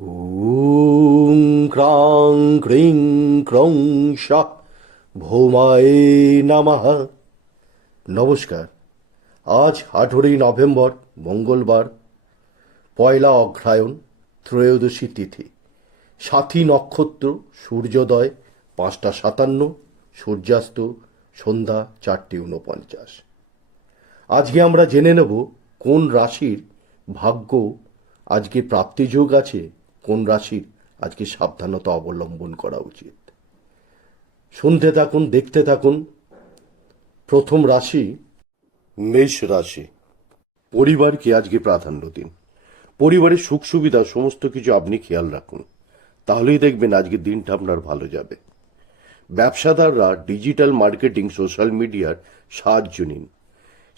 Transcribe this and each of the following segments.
ॐ क्रां क्रीं ক্রং শা ভৌমায় নমঃ। নমস্কার। আজ 18ই নভেম্বর, মঙ্গলবার, পয়লা অগ্রহায়ণ, ত্রয়োদশী তিথি, সাথী নক্ষত্র, সূর্যোদয় 5টা 57, সূর্যাস্ত সন্ধ্যা 4টে 49। আজকে আমরা জেনে নেব কোন রাশির ভাগ্য আজকে প্রাপ্তিযোগ আছে, কোন রাশির আজকে সাবধানতা অবলম্বন করা উচিত। শুনতে থাকুন, দেখতে থাকুন। প্রথম রাশি মেষ রাশি। পরিবারকে আজকে প্রাধান্য দিন। পরিবারের সুখ সুবিধা সমস্ত কিছু আপনি খেয়াল রাখুন, তাহলেই দেখবেন আজকের দিনটা আপনার ভালো যাবে। ব্যবসাদাররা ডিজিটাল মার্কেটিং, সোশ্যাল মিডিয়ার সাহায্য নিন।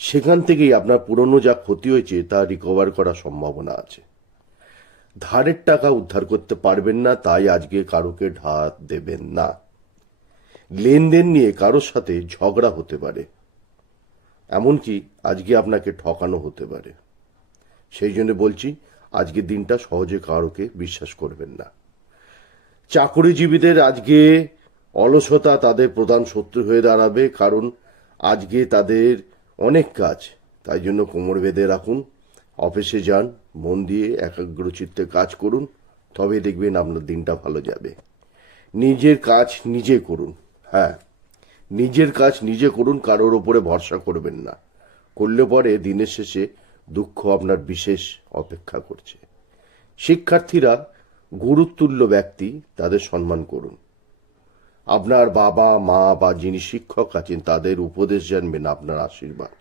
সেখান থেকেই আপনার পুরনো যা ক্ষতি হয়েছে তা রিকভার করার সম্ভাবনা আছে। ধারের টাকা উদ্ধার করতে পারবেন না, তাই আজকে কারোকে ধার দেবেন না। লেনদেন নিয়ে কারোর সাথে ঝগড়া হতে পারে, এমনকি আজকে আপনাকে ঠকানো হতে পারে। সেই জন্য বলছি, আজকের দিনটা সহজে কারোকে বিশ্বাস করবেন না। চাকরিজীবীদের আজকে অলসতা তাদের প্রধান শত্রু হয়ে দাঁড়াবে, কারণ আজকে তাদের অনেক কাজ, তাই জন্য কোমর বেঁধে রাখুন। অফিসে যান, মন দিয়ে একাগ্রচিত্তে কাজ করুন, তবে দেখবেন আপনার দিনটা ভালো যাবে। নিজের কাজ নিজে করুন। হ্যাঁ, নিজের কাজ নিজে করুন, কারোর ওপরে ভরসা করবেন না। করলে পরে দিনের শেষে দুঃখ আপনার বিশেষ অপেক্ষা করছে। শিক্ষার্থীরা গুরুতুল্য ব্যক্তি, তাদের সম্মান করুন। আপনার বাবা মা বা যিনি শিক্ষক আছেন তাদের উপদেশ জানবেন, আপনার আশীর্বাদ।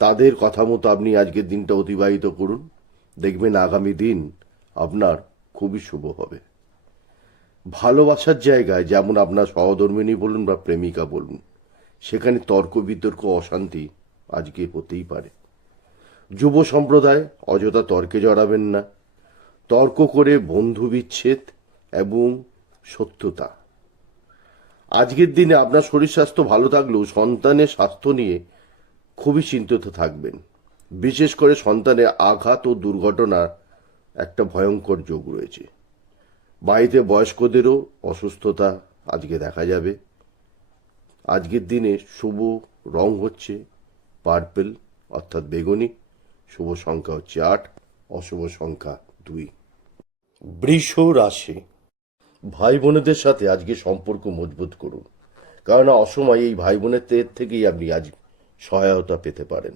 তাদের কথা মতো আপনি আজকের দিনটা অতিবাহিত করুন, দেখবেন আগামী দিন আপনার খুবই শুভ হবে। ভালোবাসার জায়গায়, যেমন আপনার সহধর্মিণী বলুন বা প্রেমিকা বলুন, সেখানে তর্ক বিতর্ক অশান্তি আজকে হতেই পারে। যুব সম্প্রদায় অযথা তর্কে জড়াবেন না। তর্ক করে বন্ধু বিচ্ছেদ এবং শত্রুতা। আজকের দিনে আপনার শরীর স্বাস্থ্য ভালো থাকলেও সন্তানের স্বাস্থ্য নিয়ে খুবই চিন্তিত থাকবেন। বিশেষ করে সন্তানের আঘাত ও দুর্ঘটনার একটা ভয়ঙ্কর যোগ রয়েছে। বাড়িতে বয়স্কদেরও অসুস্থতা আজকে দেখা যাবে। আজকের দিনে শুভ রং হচ্ছে পার্পল অর্থাৎ বেগুনি। শুভ সংখ্যা হচ্ছে 8, অশুভ সংখ্যা 2। বৃষ রাশি। ভাই বোনেদের সাথে আজকে সম্পর্ক মজবুত করুন, কারণ অসময়ে এই ভাই বোনের থেকেই আপনি আজ সহায়তা পেতে পারেন।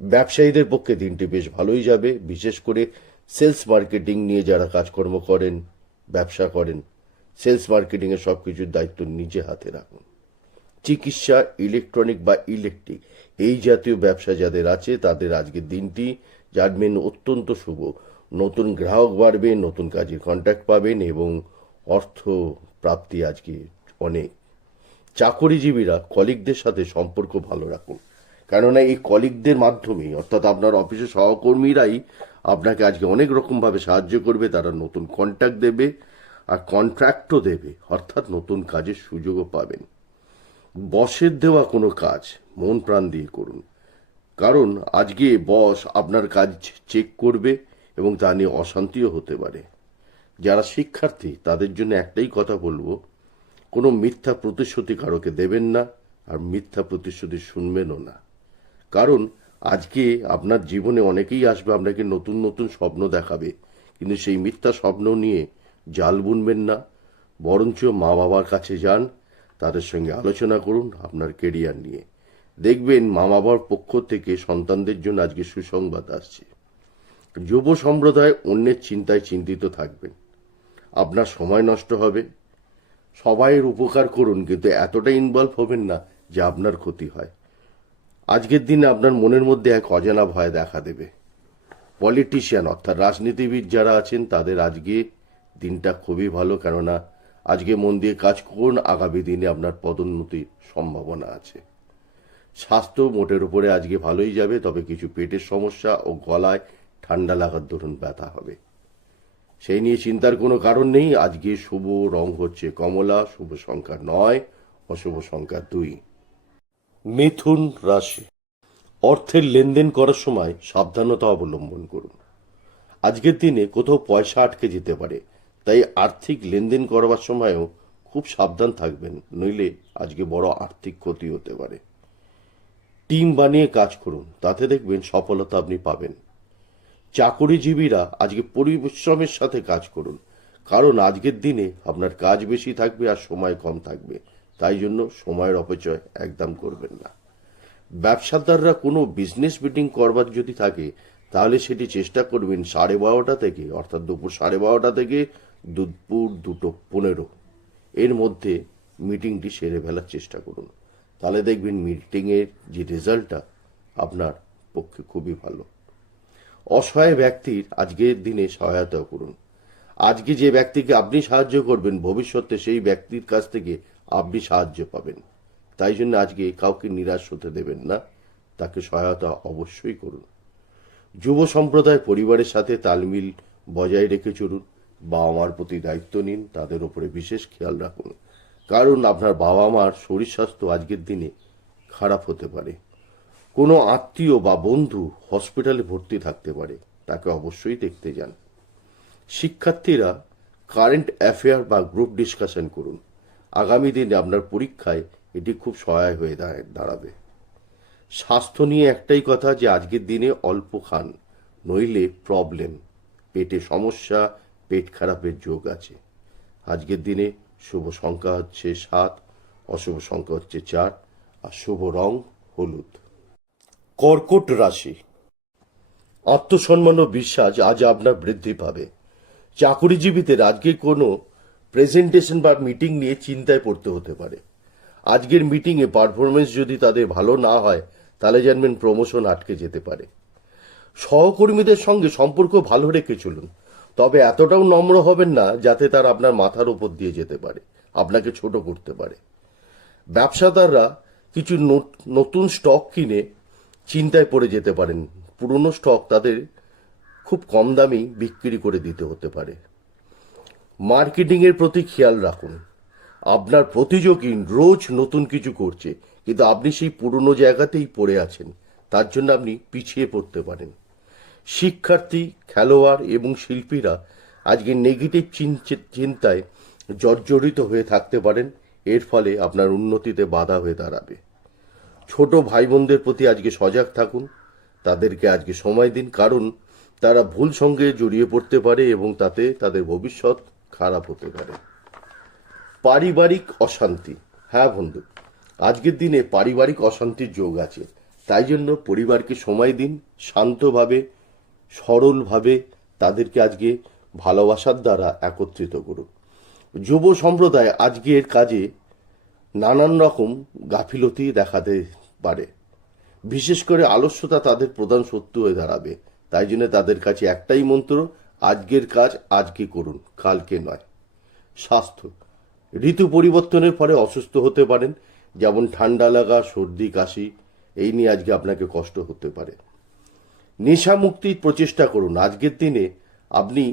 ব্যবসায়ীদের পক্ষে দিনটি বেশ ভালোই যাবে, বিশেষ করে সেলস মার্কেটিং নিয়ে যারা কাজকর্ম করেন, ব্যবসা করেন, সেলস মার্কেটিংয়ের সব কিছুর দায়িত্ব নিজে হাতে রাখুন। চিকিৎসা, ইলেকট্রনিক বা ইলেকট্রিক এই জাতীয় ব্যবসা যাদের আছে তাদের আজকের দিনটি জানবেন অত্যন্ত শুভ। নতুন গ্রাহক বাড়বে, নতুন কাজের কন্ট্যাক্ট পাবেন এবং অর্থ প্রাপ্তি আজকে অনেক। চাকরিজীবীরা কলিগদের সাথে সম্পর্ক ভালো রাখুন, কেননা এই কলিগদের মাধ্যমেই, অর্থাৎ আপনার অফিসের সহকর্মীরাই আপনাকে আজকে অনেক রকমভাবে সাহায্য করবে। তারা নতুন কন্ট্যাক্ট দেবে আর কন্ট্রাক্টও দেবে, অর্থাৎ নতুন কাজের সুযোগও পাবেন। বসের দেওয়া কোনো কাজ মন প্রাণ দিয়ে করুন, কারণ আজকে বস আপনার কাজ চেক করবে এবং তা নিয়ে অশান্তিও হতে পারে। যারা শিক্ষার্থী তাদের জন্য একটাই কথা বলবো, কোনো মিথ্যা প্রতিশ্রুতি কারোকে দেবেন না, আর মিথ্যা প্রতিশ্রুতি শুনবেনও না। কারণ আজকে আপনার জীবনে অনেকেই আসবে আপনাকে নতুন নতুন স্বপ্ন দেখাবে, কিন্তু সেই মিথ্যা স্বপ্ন নিয়ে জাল বুনবেন না। বরঞ্চ মা বাবার কাছে যান, তাদের সঙ্গে আলোচনা করুন আপনার কেরিয়ার নিয়ে। দেখবেন মা বাবার পক্ষ থেকে সন্তানদের জন্য আজকে সুসংবাদ আসছে। যুব সম্প্রদায় অন্যের চিন্তায় চিন্তিত থাকবেন, আপনার সময় নষ্ট হবে। সবাইয়ের উপকার করুন, কিন্তু এতটা ইনভলভ হবেন না যে আপনার ক্ষতি হয়। আজকের দিনে আপনার মনের মধ্যে এক অজানা ভয় দেখা দেবে। পলিটিশিয়ান অর্থাৎ রাজনীতিবিদ যারা আছেন তাদের আজকে দিনটা খুবই ভালো, কেননা আজকে মন দিয়ে কাজ করুন, আগামী দিনে আপনার পদোন্নতির সম্ভাবনা আছে। স্বাস্থ্য মোটের উপরে আজকে ভালোই যাবে, তবে কিছু পেটের সমস্যা ও গলায় ঠান্ডা লাগার দরুন ব্যথা হবে, সেই নিয়ে চিন্তার কোনো কারণ নেই। আজকে শুভ রং হচ্ছে কমলা, শুভ সংখ্যা 9, অশুভ সংখ্যা 2। মিথুন রাশি। অর্থের লেনদেন করার সময় সাবধানতা অবলম্বন করুন। আজকের দিনে কোথাও পয়সা আটকে যেতে পারে, তাই আর্থিক লেনদেন করবার সময়ও খুব সাবধান থাকবেন, নইলে আজকে বড় আর্থিক ক্ষতি হতে পারে। টিম বানিয়ে কাজ করুন, তাতে দেখবেন সফলতা আপনি পাবেন। চাকরিজীবীরা আজকে পরিশ্রমের সাথে কাজ করুন, কারণ আজকের দিনে আপনার কাজ বেশি থাকবে আর সময় কম থাকবে, তাই জন্য সময়ের অপচয় একদম করবেন না। ব্যবসাদাররা কোনো বিজনেস মিটিং করবার যদি থাকে, তাহলে সেটি চেষ্টা করবেন 12:30 থেকে, অর্থাৎ দুপুর 12:30 থেকে দুপুর 2:15 এর মধ্যে মিটিংটি সেরে ফেলার চেষ্টা করুন। তাহলে দেখবেন মিটিংয়ের যে রেজাল্টটা আপনার পক্ষে খুবই ভালো। অসহায় ব্যক্তির আজকের দিনে সহায়তা করুন। আজকে যে ব্যক্তিকে আপনি সাহায্য করবেন, ভবিষ্যতে সেই ব্যক্তির কাছ থেকে আপনি সাহায্য পাবেন। তাই জন্য আজকে কাউকে নিরাশ হতে দেবেন না, তাকে সহায়তা অবশ্যই করুন। যুব সম্প্রদায় পরিবারের সাথে তালমিল বজায় রেখে চলুন। বাবা মার প্রতি দায়িত্ব নিন, তাদের উপরে বিশেষ খেয়াল রাখুন, কারণ আপনার বাবা মার শরীর স্বাস্থ্য আজকের দিনে খারাপ হতে পারে। কোনো আত্মীয় বা বন্ধু হসপিটালে ভর্তি থাকতে পারে, তাকে অবশ্যই দেখতে যান। শিক্ষার্থীরা কারেন্ট অ্যাফেয়ার বা গ্রুপ ডিসকাশন করুন। আগামী দিনে আপনার পরীক্ষায় এটি খুব সহায় হয়ে দাঁড়াবে। স্বাস্থ্য নিয়ে একটাই কথা, যে আজকের দিনে অল্প খান, নইলে প্রবলেম, পেটে সমস্যা, পেট খারাপের যোগ আছে। আজকের দিনে শুভ সংখ্যা হচ্ছে 7, অশুভ সংখ্যা হচ্ছে 4, আর শুভ রং হলুদ। কর্কট রাশি। আত্মসম্মান ও বিশ্বাস আজ আপনার বৃদ্ধি পাবে। চাকরিজীবীদের আজকে কোনো প্রেজেন্টেশন বা মিটিং নিয়ে চিন্তায় পড়তে হতে পারে। আজকের মিটিংয়ে পারফরমেন্স যদি তাদের ভালো না হয়, তাহলে জানবেন প্রমোশন আটকে যেতে পারে। সহকর্মীদের সঙ্গে সম্পর্ক ভালো রেখে চলুন, তবে এতটাও নম্র হবেন না যাতে তার আপনার মাথার উপর দিয়ে যেতে পারে, আপনাকে ছোট করতে পারে। ব্যবসাদাররা কিছু নতুন স্টক কিনে চিন্তায় পড়ে যেতে পারেন। পুরনো স্টক তাদের খুব কম দামেই বিক্রি করে দিতে হতে পারে। মার্কেটিংয়ের প্রতি খেয়াল রাখুন। আপনার প্রতিযোগী রোজ নতুন কিছু করছে, কিন্তু আপনি সেই পুরনো জায়গাতেই পড়ে আছেন, তার জন্য আপনি পিছিয়ে পড়তে পারেন। শিক্ষার্থী, খেলোয়াড় এবং শিল্পীরা আজকে নেগেটিভ চিন্তায় জর্জরিত হয়ে থাকতে পারেন, এর ফলে আপনার উন্নতিতে বাধা হয়ে দাঁড়াবে। ছোট ভাই বোনদের প্রতি আজকে সজাগ থাকুন, তাদেরকে আজকে সময় দিন, কারণ তারা ভুল সঙ্গে জড়িয়ে পড়তে পারে এবং তাতে তাদের ভবিষ্যৎ খারাপ হতে পারে। পারিবারিক অশান্তি। হ্যাঁ বন্ধু, আজকের দিনে পারিবারিক অশান্তির যোগ আছে, তাই জন্য পরিবারকে সময় দিন, শান্তভাবে, সরলভাবে তাদেরকে আজকে ভালোবাসার দ্বারা একত্রিত করুন। যুব সম্প্রদায় আজকের কাজে নানান রকম গাফিলতি দেখাতে পারে, বিশেষ করে আলস্যতা তাদের প্রধান শত্রু হয়ে দাঁড়াবে। তাই জন্য তাদের কাছে একটাই মন্ত্র, আজকের কাজ আজকে করুন, কালকে নয়। স্বাস্থ্য। ঋতু পরিবর্তনের ফলে অসুস্থ হতে পারেন, যেমন ঠান্ডা লাগা, সর্দি, কাশি, এই নিয়ে আজকে আপনাকে কষ্ট হতে পারে। নেশা মুক্তির প্রচেষ্টা করুন। আজকের দিনে আপনি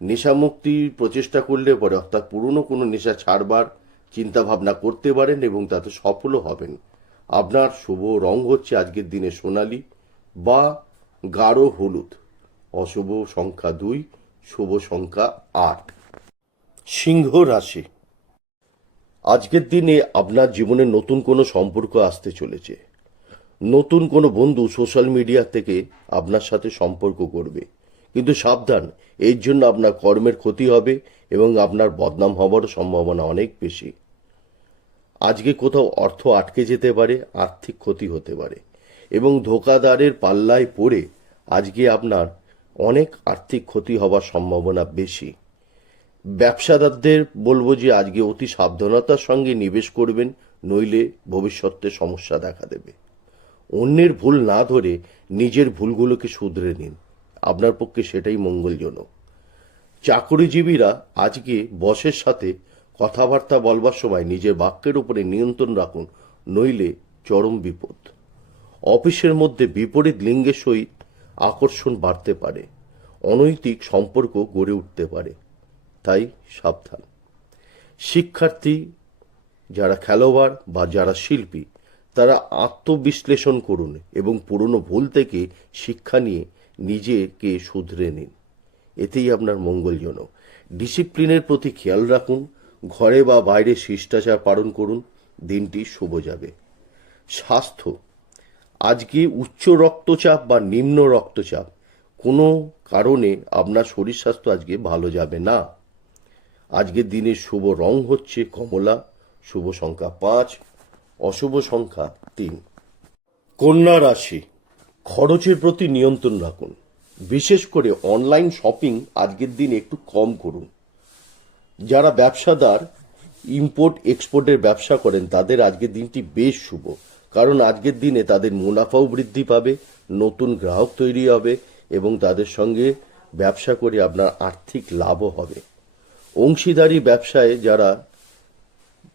নেশা মুক্তির প্রচেষ্টা করলে পরে, অর্থাৎ পুরনো কোনো নেশা ছাড়বার চিন্তা ভাবনা করতে পারেন এবং তাতে সফলও হবেন। আপনার শুভ রং হচ্ছে আজকের দিনে সোনালী বা গাঢ় হলুদ। অশুভ সংখ্যা 2, শুভ সংখ্যা 8। সিংহ রাশি। আজকের দিনে আপনার জীবনে নতুন কোনো সম্পর্ক আসতে চলেছে। নতুন কোনো বন্ধু সোশ্যাল মিডিয়া থেকে আপনার সাথে সম্পর্ক করবে, কিন্তু সাবধান, এর জন্য আপনার কর্মের ক্ষতি হবে এবং আপনার বদনাম হবার সম্ভাবনা অনেক বেশি। আজকে কোথাও অর্থ আটকে যেতে পারে, আর্থিক ক্ষতি হতে পারে এবং ধোঁকাদারের পাল্লায় পড়ে আজকে আপনার অনেক আর্থিক ক্ষতি হবার সম্ভাবনা বেশি। ব্যবসাদারদের বলবো যে আজকে অতি সাবধানতার সঙ্গে নিবেশ করবেন, নইলে ভবিষ্যতে সমস্যা দেখা দেবে। অন্যের ভুল না ধরে নিজের ভুলগুলোকে শুধরে নিন, আপনার পক্ষে সেটাই মঙ্গলজনক। চাকরিজীবীরা আজকে বসের সাথে কথাবার্তা বলবার সময় নিজের বাক্যের উপরে নিয়ন্ত্রণ রাখুন, নইলে চরম বিপদ। অফিসের মধ্যে বিপরীত লিঙ্গের সহিত আকর্ষণ বাড়তে পারে, অনৈতিক সম্পর্ক গড়ে উঠতে পারে, তাই সাবধান। শিক্ষার্থী, যারা খেলোয়াড় বা যারা শিল্পী, তারা আত্মবিশ্লেষণ করুন এবং পুরনো ভুল থেকে শিক্ষা নিয়ে নিজেকে শুধরে নিন। এতেই আপনার মঙ্গলজনক। ডিসিপ্লিনের প্রতি খেয়াল রাখুন, ঘরে বা বাইরে শিষ্টাচার পালন করুন, দিনটি শুভ যাবে। স্বাস্থ্য, আজকে উচ্চ রক্তচাপ বা নিম্ন রক্তচাপ কোনো কারণে আপনার শরীর স্বাস্থ্য আজকে ভালো যাবে না। আজকের দিনের শুভ রং হচ্ছে কমলা, শুভ সংখ্যা 5, অশুভ সংখ্যা 3। কন্যা রাশি, খরচের প্রতি নিয়ন্ত্রণ রাখুন, বিশেষ করে অনলাইন শপিং আজকের দিনে একটু কম করুন। যারা ব্যবসাদার, ইম্পোর্ট এক্সপোর্টের ব্যবসা করেন, তাদের আজকের দিনটি বেশ শুভ, কারণ আজকের দিনে তাদের মুনাফাও বৃদ্ধি পাবে, নতুন গ্রাহক তৈরি হবে এবং তাদের সঙ্গে ব্যবসা করে আপনার আর্থিক লাভও হবে। অংশীদারি ব্যবসায় যারা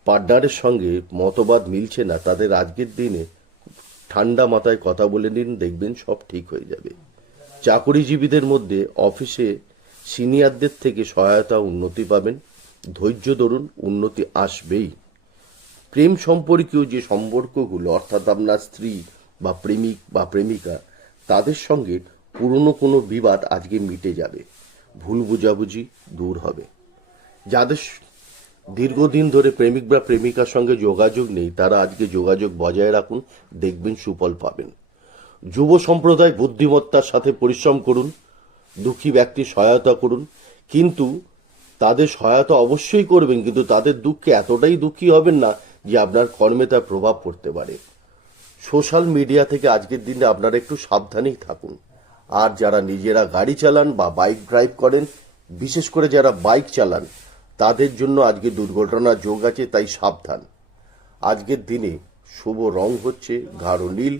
পার্টনারের সঙ্গে মতবাদ মিলছে না, তাদের আজকের দিনে ঠান্ডা মাথায় কথা বলে নিন, দেখবেন সব ঠিক হয়ে যাবে। চাকরিজীবীদের মধ্যে অফিসে সিনিয়রদের থেকে সহায়তা, উন্নতি পাবেন। ধৈর্য ধরুন, উন্নতি আসবেই। প্রেম সম্পর্কীয় যে সম্পর্কগুলো, অর্থাৎ আপনার স্ত্রী বা প্রেমিক বা প্রেমিকা, তাদের সঙ্গে পুরনো কোনো বিবাদ আজকে মিটে যাবে, ভুল বোঝাবুঝি দূর হবে। যাদের দীর্ঘদিন ধরে প্রেমিক বা প্রেমিকার সঙ্গে যোগাযোগ নেই, তারা আজকে যোগাযোগ বজায় রাখুন, দেখবেন সুফল পাবেন। যুব সম্প্রদায় বুদ্ধিমত্তার সাথে পরিশ্রম করুন, দুঃখী ব্যক্তির সহায়তা করুন, কিন্তু তাদের সহায়তা অবশ্যই করবেন, কিন্তু তাদের দুঃখে এতটাই দুঃখী হবেন না যে আপনার কর্মে তার প্রভাব পড়তে পারে। সোশ্যাল মিডিয়া থেকে আজকের দিনে আপনারা একটু সাবধানেই থাকুন। আর যারা নিজেরা গাড়ি চালান বা বাইক ড্রাইভ করেন, বিশেষ করে যারা বাইক চালান, তাদের জন্য আজকে দুর্ঘটনার যোগ আছে, তাই সাবধান। আজকের দিনে শুভ রং হচ্ছে গাঢ় নীল,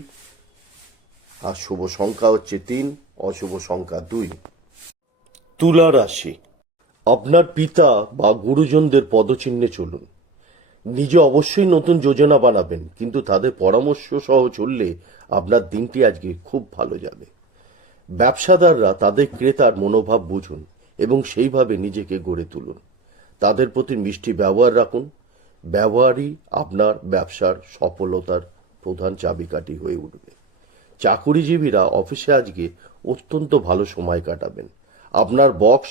আর শুভ সংখ্যা হচ্ছে 3, অশুভ সংখ্যা 2। তুলা রাশি, আপনার পিতা বা গুরুজনদের পদচিহ্নে চলুন। নিজে অবশ্যই নতুন যোজনা বানাবেন, কিন্তু তাদের পরামর্শ সহ চললে আপনার দিনটি আজকে খুব ভালো যাবে। ব্যবসাদাররা তাদের ক্রেতার মনোভাব বুঝুন এবং সেইভাবে নিজেকে গড়ে তুলুন। তাদের প্রতি মিষ্টি ব্যবহার রাখুন। ব্যবহারই আপনার ব্যবসার সফলতার প্রধান চাবিকাঠি হয়ে উঠবে। চাকুরিজীবীরা অফিসে আজকে অত্যন্ত ভালো সময় কাটাবেন। আপনার বস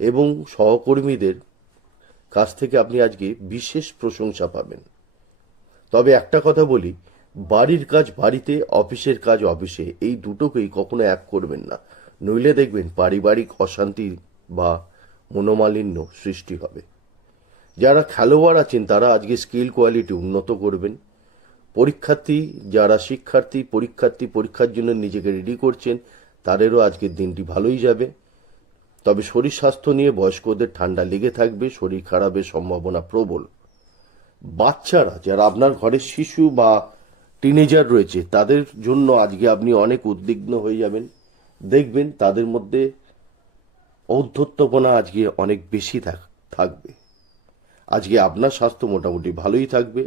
এবং সহকর্মীদের কাছ থেকে আপনি আজকে বিশেষ প্রশংসা পাবেন। তবে একটা কথা বলি, বাড়ির কাজ বাড়িতে, অফিসের কাজ অফিসে, এই দুটোকেই কখনো এক করবেন না, নইলে দেখবেন পারিবারিক অশান্তি বা মনোমালিন্য সৃষ্টি হবে। যারা খেলোয়াড় আছেন, তারা আজকে স্কিল কোয়ালিটি উন্নত করবেন। শিক্ষার্থী পরীক্ষার জন্য নিজেকে রেডি করছেন, তাদেরও আজকের দিনটি ভালোই যাবে। তবে শরীর স্বাস্থ্য নিয়ে বয়স্কদের ঠান্ডা লেগে থাকবে, শরীর খারাপের সম্ভাবনা প্রবল। বাচ্চারা, যারা আপনার ঘরের শিশু বা টিনেজার রয়েছে, তাদের জন্য আজকে আপনি অনেক উদ্বিগ্ন হয়ে যাবেন। দেখবেন তাদের মধ্যে ঔদ্ধত্যপনা আজকে অনেক বেশি থাকবে। আজকে আপনার স্বাস্থ্য মোটামুটি ভালোই থাকবে।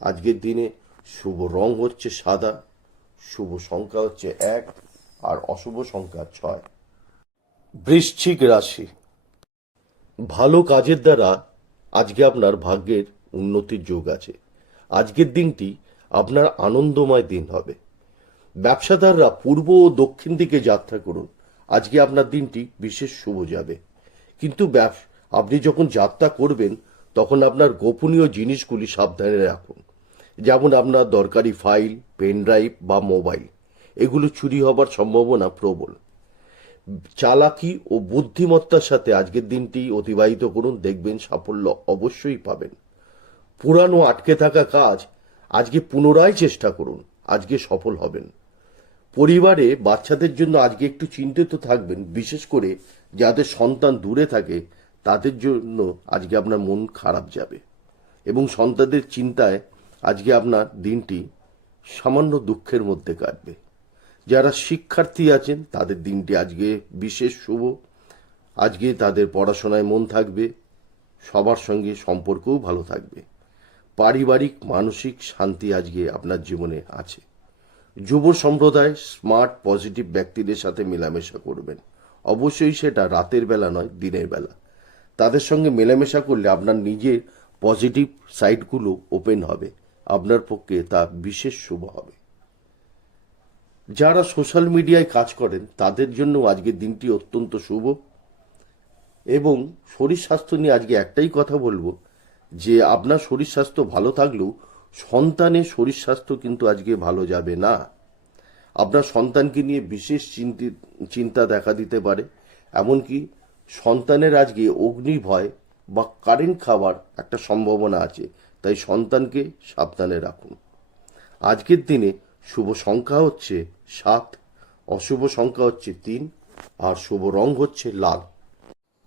আজকের দিনে শুভ রং হচ্ছে সাদা, শুভ সংখ্যা হচ্ছে 1, আর অশুভ সংখ্যা 6। বৃশ্চিক রাশি, ভালো কাজের দ্বারা আজকে আপনার ভাগ্যের উন্নতির যোগ আছে। আজকের দিনটি আপনার আনন্দময় দিন হবে। ব্যবসাদাররা পূর্ব ও দক্ষিণ দিকে যাত্রা করুন, আজকে আপনার দিনটি বিশেষ শুভ যাবে। কিন্তু আপনি যখন যাত্রা করবেন, তখন আপনার গোপনীয় জিনিসগুলি সাবধানে রাখুন। যেমন আপনার দরকারি ফাইল, পেন ড্রাইভ বা মোবাইল, এগুলো চুরি হবার সম্ভাবনা প্রবল। চালাকি ও বুদ্ধিমত্তার সাথে আজকের দিনটি অতিবাহিত করুন, দেখবেন সাফল্য অবশ্যই পাবেন। পুরানো আটকে থাকা কাজ আজকে পুনরায় চেষ্টা করুন, আজকে সফল হবেন। পরিবারে বাচ্চাদের জন্য আজকে একটু চিন্তিত থাকবেন, বিশেষ করে যাদের সন্তান দূরে থাকে, তাদের জন্য আজকে আপনার মন খারাপ যাবে এবং সন্তানদের চিন্তায় আজকে আপনার দিনটি সামান্য দুঃখের মধ্যে কাটবে। যারা শিক্ষার্থী আছেন, তাদের দিনটি আজকে বিশেষ শুভ। আজকে তাদের পড়াশোনায় মন থাকবে, সবার সঙ্গে সম্পর্কও ভালো থাকবে। পারিবারিক মানসিক শান্তি আজকে আপনার জীবনে আছে। যুব সম্প্রদায় স্মার্ট পজিটিভ ব্যক্তিদের সাথে মেলামেশা করবেন, অবশ্যই সেটা রাতের বেলা নয়, দিনের বেলা। তাদের সঙ্গে মেলামেশা করলে আপনার নিজের পজিটিভ সাইডগুলো ওপেন হবে, আপনার পক্ষে তা বিশেষ শুভ হবে। যারা সোশ্যাল মিডিয়ায় কাজ করেন, তাদের জন্য আজকের দিনটি অত্যন্ত শুভ। এবং শরীর স্বাস্থ্য নিয়ে আজকে একটাই কথা বলবো যে আপনার শরীর স্বাস্থ্য ভালো থাকলেও সন্তানের শরীর স্বাস্থ্য কিন্তু আজকে ভালো যাবে না। আপনার সন্তানকে নিয়ে বিশেষ চিন্তা দেখা দিতে পারে, এমনকি সন্তানের আজকে অগ্নিভয় বা কারেন্ট খাওয়ার একটা সম্ভাবনা আছে, তাই সন্তানকে সাবধানে রাখুন। আজকের দিনে শুভ সংখ্যা হচ্ছে 7, অশুভ সংখ্যা হচ্ছে 3, আর শুভ রং হচ্ছে লাল।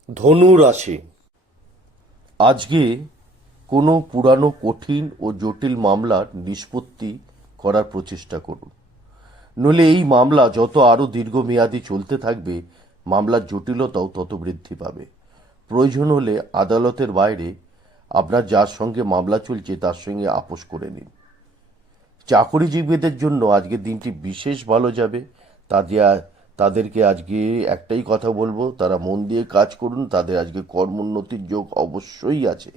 ধনু রাশি, আজকে কোনো পুরানো কঠিন ও জটিল মামলার নিষ্পত্তি করার প্রচেষ্টা করুন, নইলে এই মামলা যত আরও দীর্ঘমেয়াদী চলতে থাকবে মামলার জটিলতাও তত বৃদ্ধি পাবে। প্রয়োজন হলে আদালতের বাইরে আপনার যার সঙ্গে মামলা চলছে তার সঙ্গে আপোষ করে নিন। চাকরিজীবীদের জন্য আজকের দিনটি বিশেষ ভালো যাবে। তাদেরকে আজকে একটাই কথা বলবো, তারা মন দিয়ে কাজ করুন। তাদের আজকে কর্মোন্নতির যোগ অবশ্যই আছে,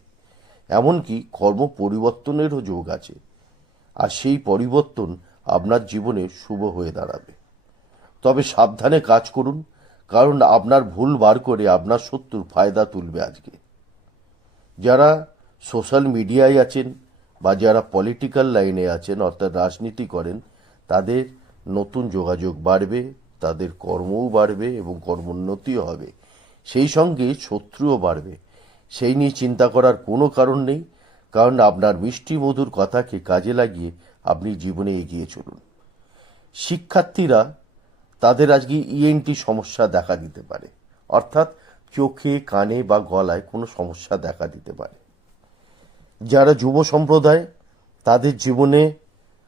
এমনকি কর্ম পরিবর্তনেরও যোগ আছে, আর সেই পরিবর্তন আপনার জীবনে শুভ হয়ে দাঁড়াবে। তবে সাবধানে কাজ করুন, কারণ আপনার ভুল বার করে আপনার শত্রুর ফায়দা তুলবে আজকে। যারা সোশ্যাল মিডিয়ায় আছেন বা যারা পলিটিক্যাল লাইনে আছেন, অর্থাৎ রাজনীতি করেন, তাদের নতুন যোগাযোগ বাড়বে, তাদের কর্মও বাড়বে এবং কর্মোন্নতিও হবে, সেই সঙ্গে শত্রুও বাড়বে। সেই নিয়ে চিন্তা করার কোনো কারণ নেই, কারণ আপনার মিষ্টি মধুর কথাকে কাজে লাগিয়ে আপনি জীবনে এগিয়ে চলুন। শিক্ষার্থীরা, তাদের আজকে ইএনটি সমস্যা দেখা দিতে পারে, অর্থাৎ চোখে, কানে বা গলায় কোনো সমস্যা দেখা দিতে পারে। যারা যুব সম্প্রদায়, তাদের জীবনে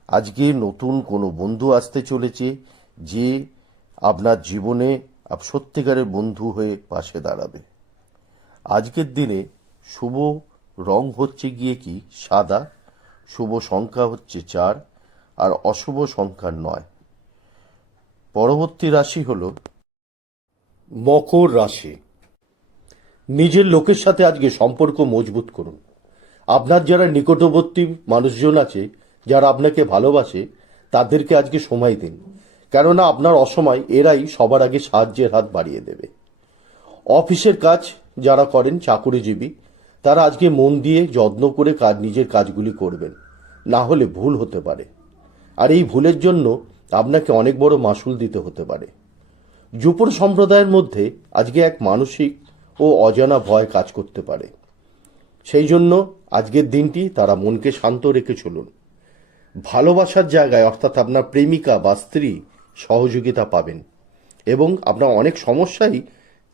আজকে নতুন কোনো বন্ধু আসতে চলেছে, যে আপনার জীবনে সত্যিকারের বন্ধু হয়ে পাশে দাঁড়াবে। আজকের দিনে শুভ রং হচ্ছে গিয়ে কি সাদা, শুভ সংখ্যা হচ্ছে 4, আর অশুভ সংখ্যা 9। পরবর্তী রাশি হল মকর রাশি। নিজের লোকের সাথে আজকে সম্পর্ক মজবুত করুন। আপনার যারা নিকটবর্তী মানুষজন আছে, যারা আপনাকে ভালোবাসে, তাদেরকে আজকে সময় দিন, কেননা আপনার অসময় এরাই সবার আগে সাহায্যের হাত বাড়িয়ে দেবে। অফিসের কাজ যারা করেন, চাকুরিজীবী, তারা আজকে মন দিয়ে যত্ন করে নিজের কাজগুলি করবেন, না হলে ভুল হতে পারে, আর এই ভুলের জন্য আপনাকে অনেক বড় মাসুল দিতে হতে পারে। যুব সম্প্রদায়ের মধ্যে আজকে এক মানসিক ও অজানা ভয় কাজ করতে পারে, সেই জন্য আজকের দিনটি তারা মনকে শান্ত রেখে চলুন। ভালোবাসার জায়গায়, অর্থাৎ আপনার প্রেমিকা বা স্ত্রী সহযোগিতা পাবেন, এবং আপনার অনেক সমস্যাই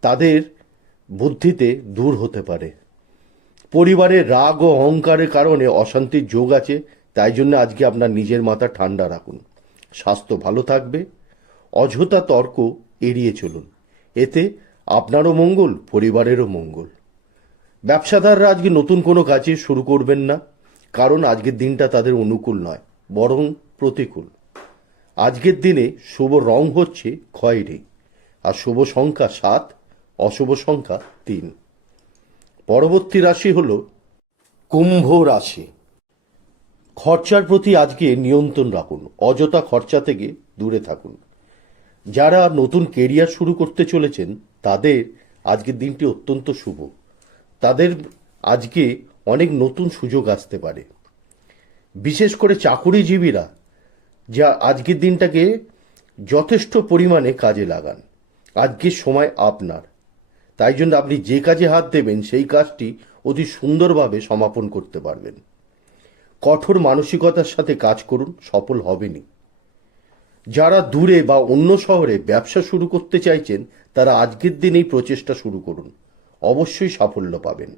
তাদের বুদ্ধিতে দূর হতে পারে। পরিবারের রাগ ও অহংকারের কারণে অশান্তির যোগ আছে, তাই জন্য আজকে আপনার নিজের মাথা ঠান্ডা রাখুন। স্বাস্থ্য ভালো থাকবে। অযথা তর্ক এড়িয়ে চলুন, এতে আপনারও মঙ্গল, পরিবারেরও মঙ্গল। ব্যবসাদাররা আজকে নতুন কোনো কাজে শুরু করবেন না, কারণ আজকের দিনটা তাদের অনুকূল নয়, বরং প্রতিকূল। আজকের দিনে শুভ রং হচ্ছে খয়েরি, আর শুভ সংখ্যা 7, অশুভ সংখ্যা 3। পরবর্তী রাশি হল কুম্ভ রাশি। খরচার প্রতি আজকে নিয়ন্ত্রণ রাখুন, অযথা খরচা থেকে দূরে থাকুন। যারা নতুন কেরিয়ার শুরু করতে চলেছেন, তাদের আজকের দিনটি অত্যন্ত শুভ। তাদের আজকে অনেক নতুন সুযোগ আসতে পারে। বিশেষ করে চাকুরিজীবীরা যা আজকের দিনটাকে যথেষ্ট পরিমাণে কাজে লাগান। আজকের সময় আপনার, তাই জন্য আপনি যে কাজে হাত দেবেন সেই কাজটি অতি সুন্দরভাবে সমাপন করতে পারবেন। কঠোর মানসিকতার সাথে কাজ করুন, সফল হবেনই। যারা দূরে বা অন্য শহরে ব্যবসা শুরু করতে চাইছেন, তারা আজকের দিনেই প্রচেষ্টা শুরু করুন, অবশ্যই সাফল্য পাবেন,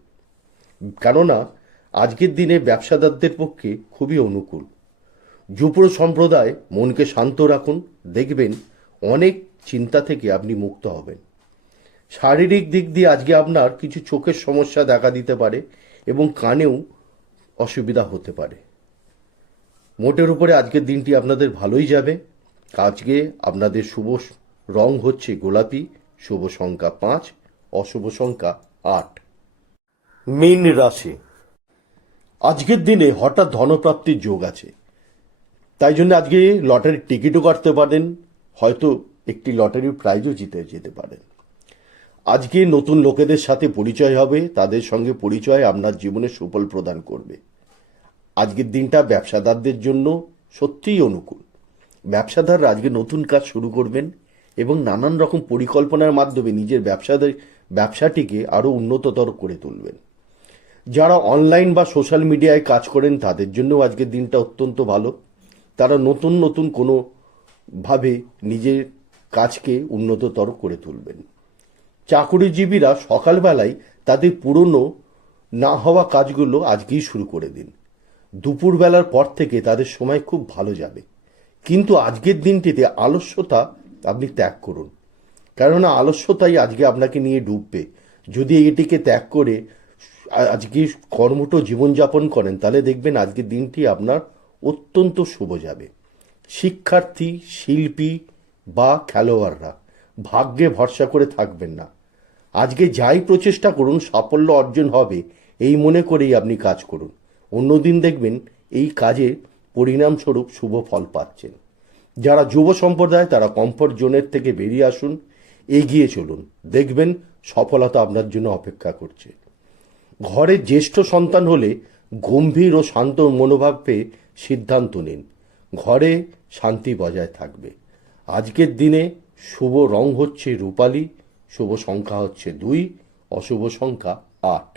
কেননা আজকের দিনে ব্যবসাদারদের পক্ষে খুবই অনুকূল। যুব সম্প্রদায়, মনকে শান্ত রাখুন, দেখবেন অনেক চিন্তা থেকে আপনি মুক্ত হবেন। শারীরিক দিক দিয়ে আজকে আপনার কিছু চোখের সমস্যা দেখা দিতে পারে এবং কানেও অসুবিধা হতে পারে। মোটের উপরে আজকের দিনটি আপনাদের ভালোই যাবে। আজকে আপনাদের শুভ রং হচ্ছে গোলাপি, শুভ সংখ্যা 5, অশুভ সংখ্যা 8। মীন রাশি। আজকের দিনে হঠাৎ ধনপ্রাপ্তির যোগ আছে, তাই জন্য আজকে লটারির টিকিটও কাটতে পারেন, হয়তো একটি লটারির প্রাইজও জিতে যেতে পারেন। আজকে নতুন লোকেদের সাথে পরিচয় হবে, তাদের সঙ্গে পরিচয় আপনার জীবনে সুফল প্রদান করবে। আজকের দিনটা ব্যবসাদারদের জন্য সত্যিই অনুকূল। ব্যবসাদাররা আজকে নতুন কাজ শুরু করবেন এবং নানান রকম পরিকল্পনার মাধ্যমে নিজের ব্যবসাটিকে আরও উন্নততর করে তুলবেন। যারা অনলাইন বা সোশ্যাল মিডিয়ায় কাজ করেন তাদের জন্য আজকের দিনটা অত্যন্ত ভালো। তারা নতুন নতুন কোনো ভাবে নিজের কাজকে উন্নততর করে তুলবেন। চাকুরিজীবীরা সকালবেলায় তাদের পুরনো না হওয়া কাজগুলো আজকেই শুরু করে দিন। দুপুরবেলার পর থেকে তাদের সময় খুব ভালো যাবে। কিন্তু আজকের দিনটিতে আলস্যতা আপনি ত্যাগ করুন, কেননা আলস্যতাই আজকে আপনাকে নিয়ে ডুববে। যদি এটিকে ত্যাগ করে আজকে কর্মঠ জীবনযাপন করেন তাহলে দেখবেন আজকের দিনটি আপনার অত্যন্ত শুভ যাবে। শিক্ষার্থী, শিল্পী বা খেলোয়াড়রা ভাগ্যে ভরসা করে থাকবেন না। আজকে যাই প্রচেষ্টা করুন সাফল্য অর্জন হবে এই মনে করেই আপনি কাজ করুন। অন্যদিন দেখবেন এই কাজে পরিণামস্বরূপ শুভ ফল পাচ্ছেন। যারা যুব সম্প্রদায় তারা কমফোর্ট জোনের থেকে বেরিয়ে আসুন, এগিয়ে চলুন, দেখবেন সফলতা আপনার জন্য অপেক্ষা করছে। ঘরের জ্যেষ্ঠ সন্তান হলে গম্ভীর ও শান্ত মনোভাব পেয়ে সিদ্ধান্ত নিন, ঘরে শান্তি বজায় থাকবে। আজকের দিনে শুভ রং হচ্ছে রূপালী, শুভ সংখ্যা হচ্ছে 2, অশুভ সংখ্যা 8।